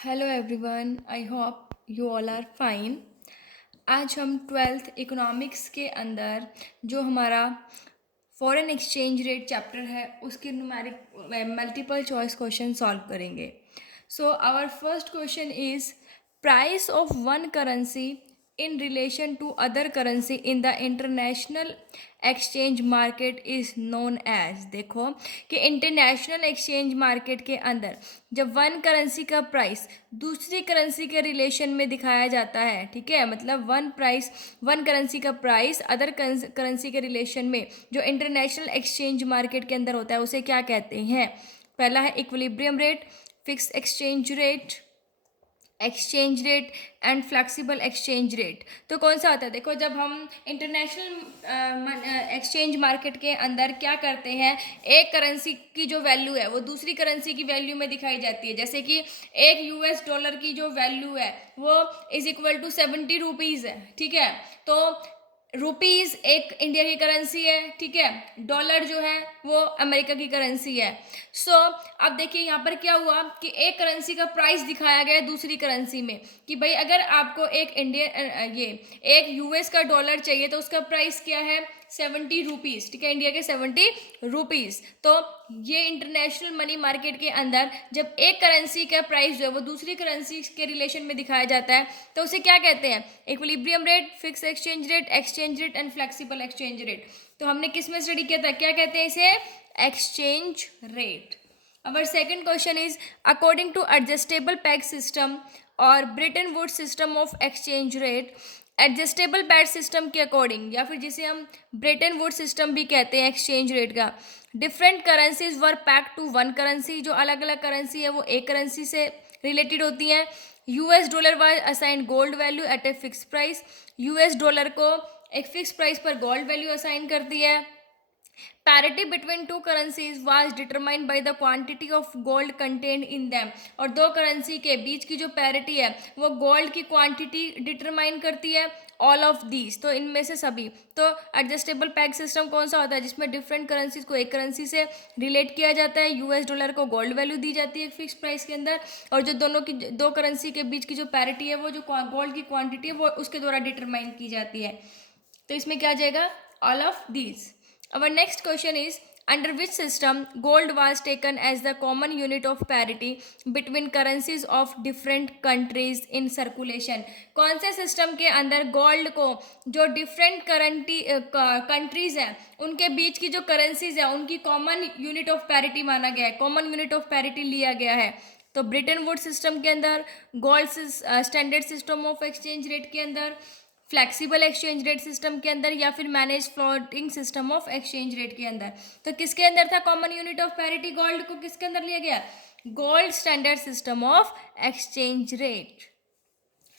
Hello everyone, I hope you all are fine. आज हम twelfth economics के अंदर जो हमारा फॉरेन एक्सचेंज रेट चैप्टर है उसके numeric multiple choice question solve करेंगे। So our first question is price of one currency in relation to other currency in the international exchange market is known as। देखो कि international exchange market के अंदर जब one currency का price दूसरी currency के relation में दिखाया जाता है, ठीक है, मतलब वन करेंसी का प्राइस अदर करेंसी के रिलेशन में जो इंटरनेशनल एक्सचेंज मार्केट के अंदर होता है उसे क्या कहते हैं। पहला है equilibrium rate, fix exchange rate and flexible exchange rate. तो कौन सा होता है, देखो जब हम इंटरनेशनल एक्सचेंज मार्केट के अंदर क्या करते हैं, एक करेंसी की जो वैल्यू है वो दूसरी करेंसी की वैल्यू में दिखाई जाती है। जैसे कि एक यूएस डॉलर की जो वैल्यू है वो इज इक्वल टू 70 रुपीज़ है, ठीक है। तो रुपीज़ एक इंडिया की करेंसी है, ठीक है, डॉलर जो है वो अमेरिका की करेंसी है। सो अब देखिए यहाँ पर क्या हुआ कि एक करेंसी का प्राइस दिखाया गया दूसरी करेंसी में कि भाई अगर आपको एक यूएस का डॉलर चाहिए तो उसका प्राइस क्या है, 70 रुपीज़, ठीक है, इंडिया के 70 रुपीज़। तो ये इंटरनेशनल मनी मार्केट के अंदर जब एक करेंसी का प्राइस जो है वो दूसरी करेंसी के रिलेशन में दिखाया जाता है तो उसे क्या कहते हैं, equilibrium rate, fix exchange rate and flexible exchange rate. तो हमने किस में स्टडी किया था, क्या कहते हैं इसे, exchange rate. Our second question is according to adjustable peg system और Britain would system of exchange rate, adjustable pad system के अकॉर्डिंग या फिर जिसे हम ब्रिटन वुड सिस्टम भी कहते हैं एक्सचेंज रेट का, different currencies were pegged to one currency. जो अलग अलग करेंसी है वो एक करेंसी से रिलेटेड होती हैं। US dollar was assign gold value at a fix price. US dollar को एक फिक्स प्राइस पर गोल्ड वैल्यू असाइन करती है। Parity between two currencies was determined by the quantity of gold content in them. और दो currency के बीच की जो पैरिटी है वो गोल्ड की क्वांटिटी डिटरमाइन करती है। ऑल ऑफ दीज, तो इनमें से सभी। तो एडजस्टेबल पैग सिस्टम कौन सा होता है, जिसमें डिफरेंट करेंसीज को एक करेंसी से रिलेट किया जाता है। यूएस डॉलर को गोल्ड वैल्यू दी जाती है फिक्स प्राइस के अंदर, और जो दो करेंसी के बीच की जो पैरिटी है वो जो गोल्ड की क्वांटिटी है वो उसके द्वारा डिटरमाइन की जाती है। तो इसमें क्या आ जाएगा, all of these. Our next question is under which system gold was taken as the common unit of parity between currencies of different countries in circulation। कौन से सिस्टम के अंदर गोल्ड को जो डिफरेंट कंट्रीज हैं उनके बीच की जो करेंसीज है उनकी कॉमन यूनिट ऑफ पैरिटी माना गया है, कॉमन यूनिट ऑफ पैरिटी लिया गया है। तो ब्रिटन वुड सिस्टम के अंदर, gold standard system of exchange rate के अंदर, फ्लेक्सिबल एक्सचेंज रेट सिस्टम के अंदर, या फिर manage floating system of exchange rate के अंदर। तो किसके अंदर था common unit of parity, gold को किसके अंदर लिया गया, gold standard system of exchange rate.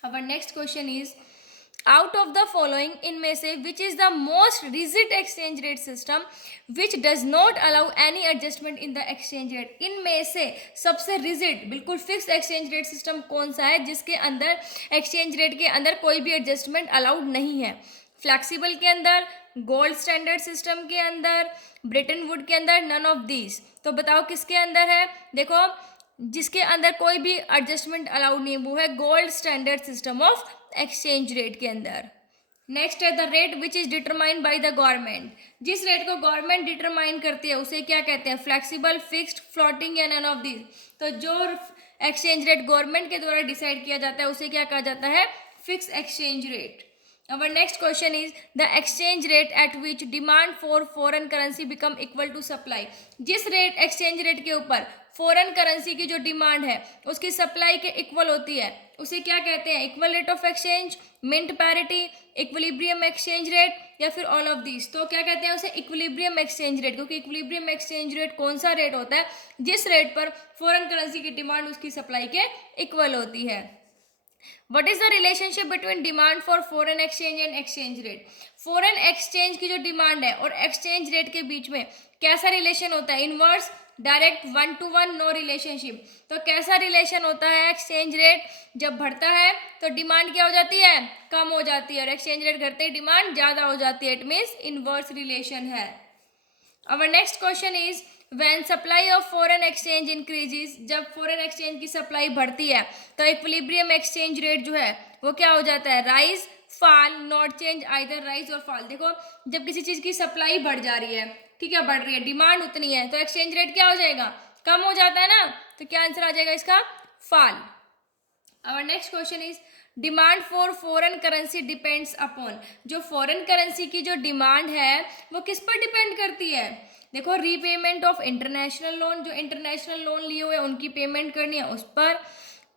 Our next question is out of the following इनमें से which is the most rigid exchange rate system which does not allow any adjustment in the exchange rate. इनमें से सबसे rigid बिल्कुल fix exchange rate system कौन सा है जिसके अंदर एक्सचेंज रेट के अंदर कोई भी एडजस्टमेंट अलाउड नहीं है। फ्लैक्सीबल के अंदर, गोल्ड स्टैंडर्ड सिस्टम के अंदर, ब्रिटन वुड के अंदर, नन ऑफ दीज। तो बताओ किसके अंदर है, देखो जिसके अंदर कोई भी एडजस्टमेंट अलाउड नहीं वो है gold standard system of exchange rate के अंदर। नेक्स्ट है the rate which is determined by the government. जिस रेट को गवर्नमेंट डिटरमाइन करती है उसे क्या कहते हैं, फ्लेक्सिबल, फिक्स्ड, फ्लोटिंग या नन ऑफ दीज। तो जो एक्सचेंज रेट गवर्नमेंट के द्वारा डिसाइड किया जाता है उसे क्या कहा जाता है, fix exchange rate. Our next question is the exchange rate at which demand for foreign currency become equal to supply। जिस रेट एक्सचेंज रेट के ऊपर फॉरेन करेंसी की जो डिमांड है उसकी सप्लाई के इक्वल होती है उसे क्या कहते हैं, equal rate of exchange, mint parity, equilibrium exchange rate, या फिर ऑल ऑफ दिस। तो क्या कहते हैं उसे, इक्विलिब्रियम एक्सचेंज रेट, क्योंकि इक्विलिब्रियम एक्सचेंज रेट कौन सा रेट होता है जिस रेट पर फॉरेन करेंसी की डिमांड उसकी सप्लाई के इक्वल होती है। What is the relationship between demand for foreign exchange and exchange rate. Foreign exchange की जो डिमांड है और एक्सचेंज रेट के बीच में कैसा रिलेशन होता है, inverse, direct, one to one, no relationship. तो कैसा रिलेशन होता है, एक्सचेंज रेट जब बढ़ता है तो डिमांड क्या हो जाती है, कम हो जाती है, और एक्सचेंज रेट घटते ही डिमांड ज़्यादा हो जाती है, इट मीन्स इनवर्स रिलेशन है। Our next question is when supply of foreign exchange increases, जब फॉरेन एक्सचेंज की सप्लाई बढ़ती है तो इक्विलिब्रियम एक्सचेंज रेट जो है वो क्या हो जाता है, rise fall not change either rise और फॉल। देखो जब किसी चीज की सप्लाई बढ़ जा रही है, ठीक है, बढ़ रही है, डिमांड उतनी है, तो एक्सचेंज रेट क्या हो जाएगा, कम हो जाता है ना, तो क्या आंसर आ जाएगा इसका, fall. Our next question is demand for foreign currency depends upon, जो फॉरेन करेंसी की जो डिमांड है वो किस पर डिपेंड करती है, देखो रीपेमेंट ऑफ इंटरनेशनल लोन, जो इंटरनेशनल लोन लिए हुए उनकी पेमेंट करनी है उस पर,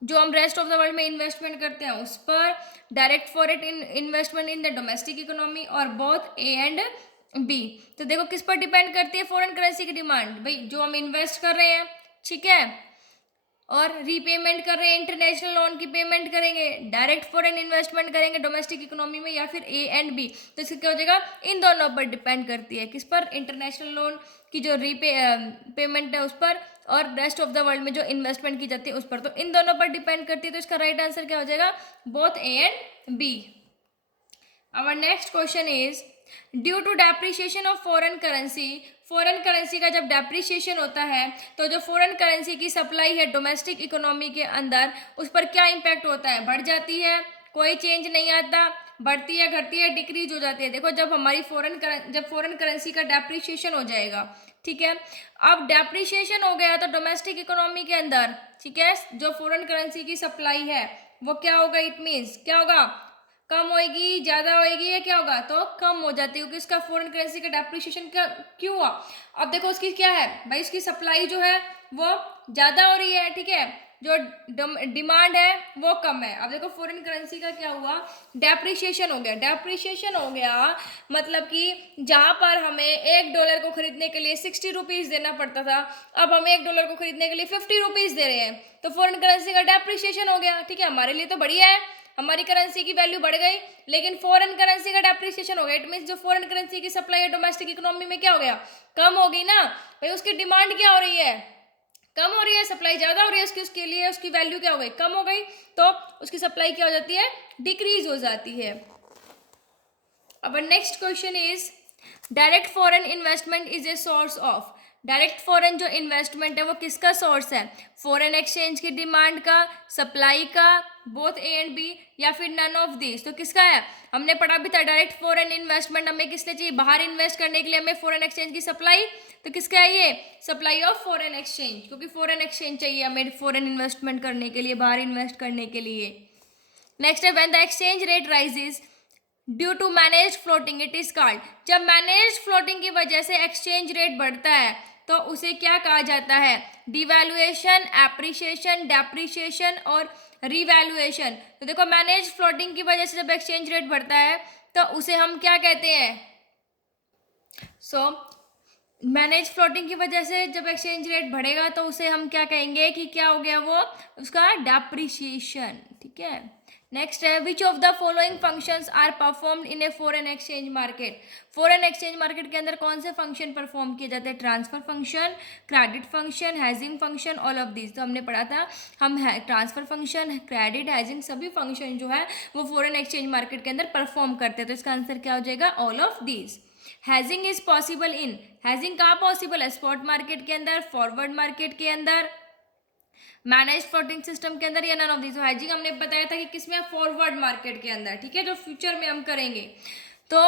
जो हम रेस्ट ऑफ द वर्ल्ड में इन्वेस्टमेंट करते हैं उस पर, direct foreign investment in the domestic economy, और बोथ ए एंड बी। तो देखो किस पर डिपेंड करती है फॉरेन करेंसी की डिमांड, भाई जो हम इन्वेस्ट कर रहे हैं, ठीक है, और रीपेमेंट कर रहे हैं, इंटरनेशनल लोन की पेमेंट करेंगे, डायरेक्ट फॉरेन इन्वेस्टमेंट करेंगे डोमेस्टिक इकोनॉमी में, या फिर ए एंड बी, तो इसका क्या हो जाएगा, इन दोनों पर डिपेंड करती है, किस पर, इंटरनेशनल लोन की जो पेमेंट है उस पर, और रेस्ट ऑफ द वर्ल्ड में जो इन्वेस्टमेंट की जाती है उस पर, तो इन दोनों पर डिपेंड करती है, तो इसका राइट आंसर क्या हो जाएगा, both A and B. Our next question is due to depreciation of foreign currency, foreign currency का जब डेप्रिसिएशन होता है तो जो फॉरेन करेंसी की सप्लाई है डोमेस्टिक इकोनॉमी के अंदर उस पर क्या इम्पैक्ट होता है, बढ़ जाती है, कोई चेंज नहीं आता, बढ़ती है, घटती है, डिक्रीज हो जाती है। देखो जब हमारी जब फॉरेन करेंसी का डेप्रिसिएशन हो जाएगा, ठीक है, अब डेप्रिसिएशन हो गया तो डोमेस्टिक इकोनॉमी के अंदर, ठीक है, जो फॉरेन करेंसी की सप्लाई है वो क्या होगा, इट मीन्स क्या होगा, कम होएगी, ज्यादा होएगी, या क्या होगा, तो कम हो जाती है, क्योंकि उसका फॉरेन करेंसी का डेप्रिसिएशन क्यों हुआ। अब देखो उसकी क्या है भाई, उसकी सप्लाई जो है वो ज्यादा हो रही है, ठीक है, जो डिमांड है वो कम है। अब देखो फॉरेन करेंसी का क्या हुआ, डेप्रिसिएशन हो गया, डेप्रिसिएशन हो गया मतलब कि जहां पर हमें $1 को खरीदने के लिए 60 रुपीज देना पड़ता था, अब हम $1 को खरीदने के लिए 50 रुपीज दे रहे हैं, तो फॉरेन करेंसी का डेप्रिसिएशन हो गया, ठीक है, हमारे लिए तो बढ़िया है, हमारी करेंसी की वैल्यू बढ़ गई, लेकिन फॉरेन करेंसी का डेप्रिसिएशन हो गया, इट मींस जो फॉरेन करेंसी की सप्लाई है डोमेस्टिक इकोनॉमी में क्या हो गया, कम हो गई ना भाई, उसकी डिमांड क्या हो रही है, कम हो रही है, सप्लाई ज्यादा हो रही है, उसके लिए उसकी वैल्यू क्या हो गई, कम हो गई, तो उसकी सप्लाई क्या हो जाती है, डिक्रीज हो जाती है। अब next question is direct foreign investment is a source of, direct foreign जो इन्वेस्टमेंट है वो किसका सोर्स है, फॉरेन एक्सचेंज की डिमांड का, सप्लाई का, बोथ ए एंड बी, या फिर नन ऑफ दिस, तो किसका है, हमने पढ़ा भी था डायरेक्ट फॉरेन इन्वेस्टमेंट हमें किस लिए चाहिए, बाहर इन्वेस्ट करने के लिए हमें फॉरेन एक्सचेंज की सप्लाई, तो किसका है ये, सप्लाई ऑफ फॉरेन एक्सचेंज, क्योंकि फॉरेन एक्सचेंज चाहिए हमें फॉरेन इन्वेस्टमेंट करने के लिए, बाहर इन्वेस्ट करने के लिए। नेक्स्ट है when the exchange rate rises due to manage floating it is called, जब मैनेज फ्लोटिंग की वजह से एक्सचेंज रेट बढ़ता है तो उसे क्या कहा जाता है, डिवैल्यूएशन, एप्रिसिएशन, डेप्रिसिएशन और रिवैल्यूएशन। तो देखो मैनेज फ्लोटिंग की वजह से जब एक्सचेंज रेट बढ़ता है तो उसे हम क्या कहते हैं, सो मैनेज फ्लोटिंग की वजह से जब एक्सचेंज रेट बढ़ेगा तो उसे हम क्या कहेंगे कि क्या हो गया वो, उसका डेप्रिसिएशन, ठीक है। नेक्स्ट है which of the following functions are performed in a foreign exchange market, foreign exchange market के अंदर कौन से फंक्शन परफॉर्म किए जाते हैं, transfer function, credit function, hedging function, all of this, तो हमने पढ़ा था हम ट्रांसफर फंक्शन, क्रेडिट, हैजिंग सभी फंक्शन जो है वो फॉरेन एक्सचेंज मार्केट के अंदर परफॉर्म करते हैं, तो इसका आंसर क्या हो जाएगा, all of this. Hedging is possible in, hedging कहाँ पॉसिबल है, स्पॉट मार्केट के अंदर, फॉरवर्ड मार्केट के अंदर, मैनेज फ्लोटिंग सिस्टम के अंदर, या नन ऑफ दिस। हैजिंग हमने बताया था कि किसमें, फॉरवर्ड मार्केट के अंदर, ठीक है, जो फ्यूचर में हम करेंगे, तो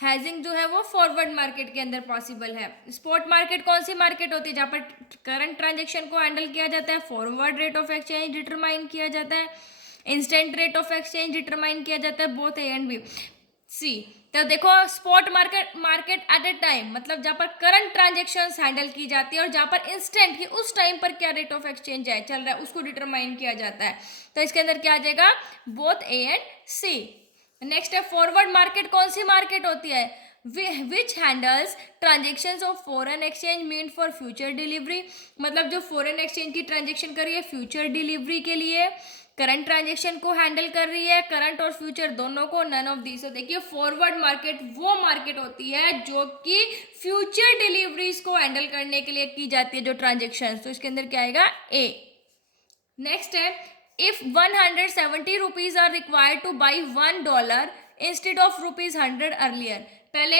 हैजिंग जो है वो फॉरवर्ड मार्केट के अंदर पॉसिबल है। स्पॉट मार्केट कौन सी मार्केट होती है, जहाँ पर करंट ट्रांजेक्शन को हैंडल किया जाता है, forward rate of exchange determine किया जाता है, instant rate of exchange determine किया जाता है, बोथ ए एंड बी। सी, तो देखो spot market at A time मतलब जहाँ पर करंट ट्रांजेक्शन्स हैंडल की जाती है, और जहाँ पर इंस्टेंट की उस टाइम पर क्या रेट ऑफ एक्सचेंज है चल रहा है उसको डिटरमाइन किया जाता है, तो इसके अंदर क्या आ जाएगा, both A and C. Next है फॉरवर्ड मार्केट, कौन सी मार्केट होती है, which handles transactions of foreign exchange mean for future delivery, मतलब जो फॉरेन एक्सचेंज की ट्रांजेक्शन कर रही है फ्यूचर डिलीवरी के लिए, करंट ट्रांजेक्शन को हैंडल कर रही है, करंट और फ्यूचर दोनों को, नन ऑफ दिस। तो देखिए फॉरवर्ड मार्केट वो मार्केट होती है जो कि फ्यूचर डिलीवरीज को हैंडल करने के लिए की जाती है जो ट्रांजेक्शन, तो इसके अंदर क्या आएगा, ए। नेक्स्ट है if 170 rupees are required to buy $1 instead of ₹100 earlier, पहले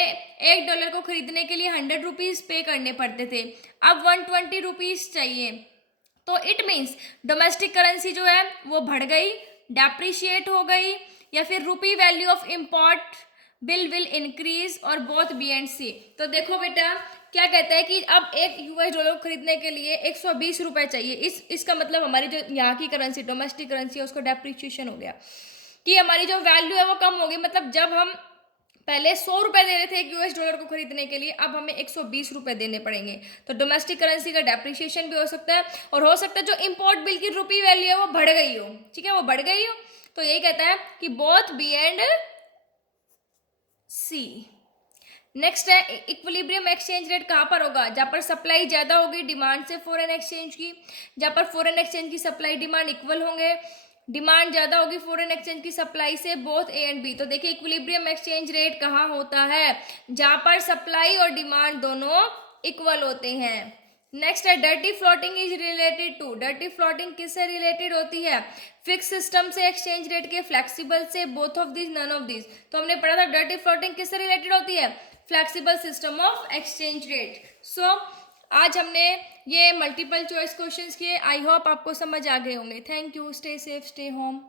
$1 को खरीदने के लिए 100 रुपीज पे करने पड़ते थे, अब 120 रुपीज़ चाहिए, तो इट मीन्स डोमेस्टिक करेंसी जो है वो बढ़ गई, डेप्रिशिएट हो गई, या फिर rupee value of import bill will increase, और बोथ बी एंड सी। तो देखो बेटा क्या कहता है कि अब एक यूएस डॉलर खरीदने के लिए 120 रुपए चाहिए। इसका मतलब हमारी जो यहाँ की करेंसी डोमेस्टिक करेंसी है उसको डेप्रिशिएशन हो गया, कि हमारी जो वैल्यू है वो कम होगी। मतलब जब हम पहले 100 रुपए दे रहे थे एक यूएस डॉलर को खरीदने के लिए, अब हमें 120 रुपए देने पड़ेंगे। तो डोमेस्टिक करेंसी का डेप्रिशिएशन भी हो सकता है, और हो सकता है जो इंपोर्ट बिल की रुपी वैल्यू है वो बढ़ गई हो, ठीक है, वो बढ़ गई हो। तो यही कहता है कि both B and C. Next है इक्विलिब्रियम एक्सचेंज रेट कहाँ पर होगा, जहाँ पर सप्लाई ज़्यादा होगी डिमांड से फॉरेन एक्सचेंज की, जहाँ पर फॉरेन एक्सचेंज की सप्लाई डिमांड इक्वल होंगे, डिमांड ज़्यादा होगी फॉरेन एक्सचेंज की सप्लाई से, बोथ ए एंड बी। तो देखिए इक्विलिब्रियम एक्सचेंज रेट कहाँ होता है, जहाँ पर सप्लाई और डिमांड दोनों इक्वल होते हैं। नेक्स्ट है dirty floating is related to, dirty floating किससे रिलेटेड होती है, फिक्स सिस्टम से, एक्सचेंज रेट के, फ्लेक्सिबल से, both of this, none of this. तो हमने पढ़ा था डर्टी फ्लोटिंग किससे रिलेटेड होती है, flexible system of exchange rate. So आज हमने ये मल्टीपल चॉइस क्वेश्चंस किए। आई होप आपको समझ आ गए होंगे। Thank you, stay safe, stay home.